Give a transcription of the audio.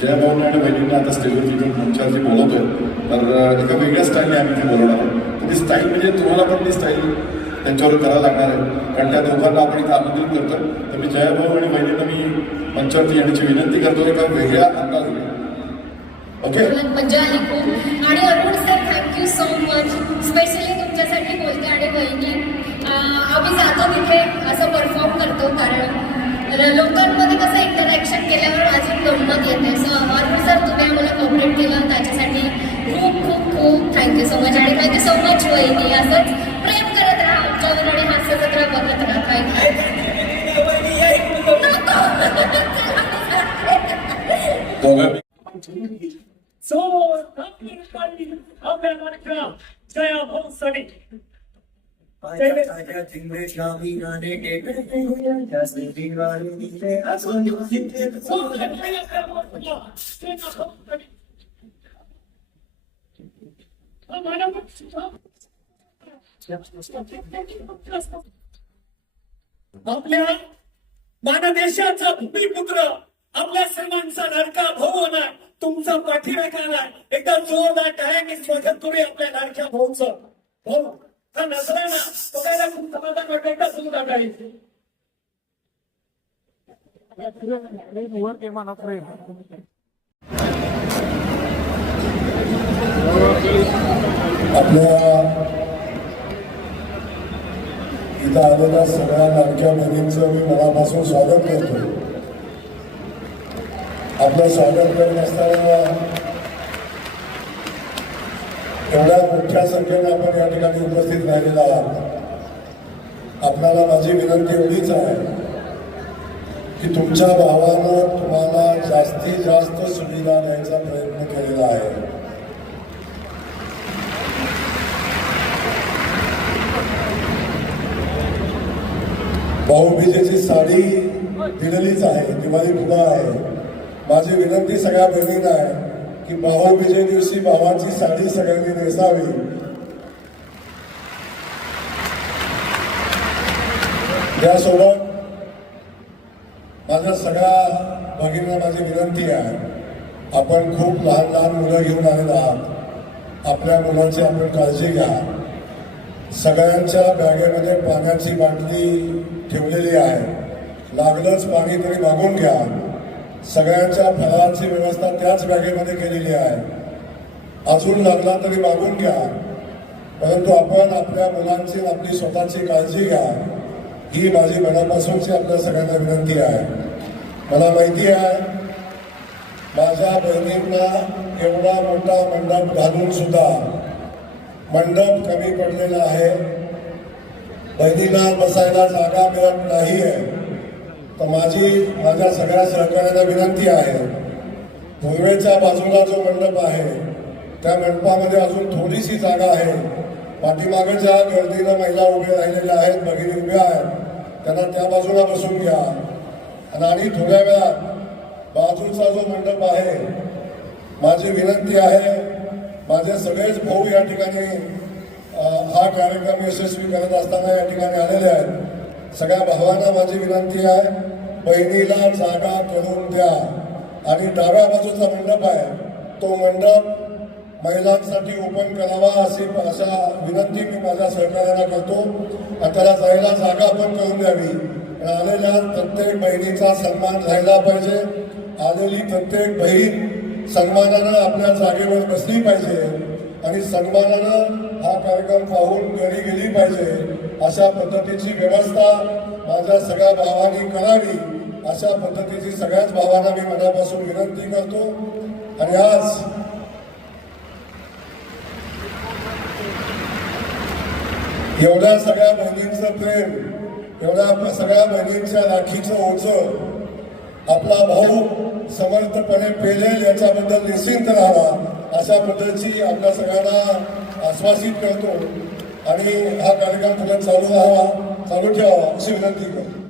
जयभाऊंनी आणि बहिणींना आता स्टेजवरती घेऊन मंचावरती बोलवतोय, तर एका वेगळ्या स्टाईलने आम्ही ते बोलवणार आहोत. ती स्टाईल म्हणजे तुम्हाला पण ती स्टाईल त्यांच्यावर करायला लागणार आहे, कारण त्या दोघांना आपण इथं आमंत्रित करतोय. तर मी जयभाऊ आणि बहिणींना मी मंचावरती येण्याची विनंती करतो एका वेगळ्या अंदाजाने. ओके, मजा आली खूप. आणि Arun sir, thank you so much. Specially तुमच्यासाठी बोलते. आणि बहिणी, आम्ही जातो तिथे असं परफॉर्म करतो, कारण लोकांमध्ये कसं इंटरॅक्शन केल्यावर अजून गंमत येते. सो अरुण सर, तुम्ही आम्हाला कॉपरेट केलं त्याच्यासाठी खूप खूप खूप थँक्यू सो मच. आणि थँक्यू सो मच बहिणी. असंच प्रेम करत राहा आमच्यावर आणि हास्य जत्रा बघत राहा. काय So, आपल्या मार्का जया भाऊसाठी आपल्या माझ्या देशाचा भूमिपुत्र, आपल्या सर्वांचा लाडका भाऊ होणार, तुमचा पाठीराखा नाही. एकदा जोरदार टाळ्यांनी स्वागत करूया आपल्या लाडक्या भाऊचं. भाऊ हा नसला ना तो काय खूप समाधान वाटतं. एकदा सुरू टाकावी. आपल्या इथं आलेल्या सगळ्या लाडक्या बहिणींचं मी मनापासून स्वागत करतो. आपलं स्वागत करत असताना एवढ्या मोठ्या संख्येने आपण या ठिकाणी उपस्थित राहिलेला आहात. आपल्याला माझी विनंती एवढीच आहे की तुमच्या भावानं तुम्हाला जास्तीत जास्त सुविधा द्यायचा प्रयत्न केलेला आहे. भाऊबीजेची साडी दिलेलीच आहे, दिवाळी पुन्हा आहे. माझी विनंती सगळ्या बहिणींना आहे की भाऊबीजे दिवशी भावाची साडी सगळ्यांनी नेसावी. त्यासोबत माझ्या सगळ्या भगिनींना माझी विनंती आहे, आपण खूप लहान लहान मुलं घेऊन आलेला आहात. आपल्या मुलांची आपण काळजी घ्या. सगळ्यांच्या बॅगेमध्ये पाण्याची बाटली ठेवलेली आहे. लागलंच पाणी तरी मागून घ्या. सगळ्यांच्या फळांची व्यवस्था त्याच बॅगेमध्ये केलेली आहे. अजून लागला तरी मागून घ्या, परंतु आपण आपल्या मुलांची आपली स्वतःची काळजी घ्या. ही माझी मनापासूनची आपल्या सगळ्यांना विनंती आहे. मला माहिती आहे माझ्या बहिणींना एवढा मोठा मंडप घालून सुद्धा मंडप कमी पडलेला आहे. बहिणीला बसायला जागा मिळत नाहीये. तर माझ्या सगळ्या सहकार्यांना विनंती आहे, पूर्वेच्या बाजूला जो मंडप आहे त्या मंडपामध्ये अजून थोडीशी जागा आहे. पाठीमागे ज्या गर्दीनं महिला उभ्या राहिलेल्या आहेत, भगिनी उभ्या आहेत, त्यांना त्या बाजूला बसून घ्या. आणि थोड्या वेळात बाजूचा जो मंडप आहे, माझी विनंती आहे, माझे सगळेच भाऊ या ठिकाणी हा कार्यक्रम यशस्वी करत असताना या ठिकाणी आलेले आहेत. सगळ्या भावांना माझी विनंती आहे, बहिणीला जागा करून द्या. आणि डाव्या बाजूचा मंडप आहे तो मंडप महिलांसाठी ओपन करावा अशा विनंती मी माझ्या सहकार्यांना करतो. आणि त्याला जायला जागा पण करून द्यावी. आलेल्या प्रत्येक बहिणीचा सन्मान राहिला पाहिजे. आलेली प्रत्येक बहीण सन्मानानं आपल्या जागेवर बसली पाहिजे आणि सन्मानानं हा कार्यक्रम पाहून घरी गेली पाहिजे. अशा पद्धतीची व्यवस्था माझ्या सगळ्या भावांनी करावी. अशा पद्धतीची सगळ्याच भावांना मी मनापासून विनंती करतो. आणि आज एवढ्या सगळ्या बहिणींचं प्रेम, एवढ्या सगळ्या बहिणींच्या राखीचं ओझं आपला भाऊ समर्थपणे पेलेल याच्याबद्दल निश्चिंत राहावा अशा पद्धतीची आपल्या सगळ्यांना आश्वासित करतो. आणि हा कार्यक्रम पुढे चालू ठेवावा अशी विनंती करतो.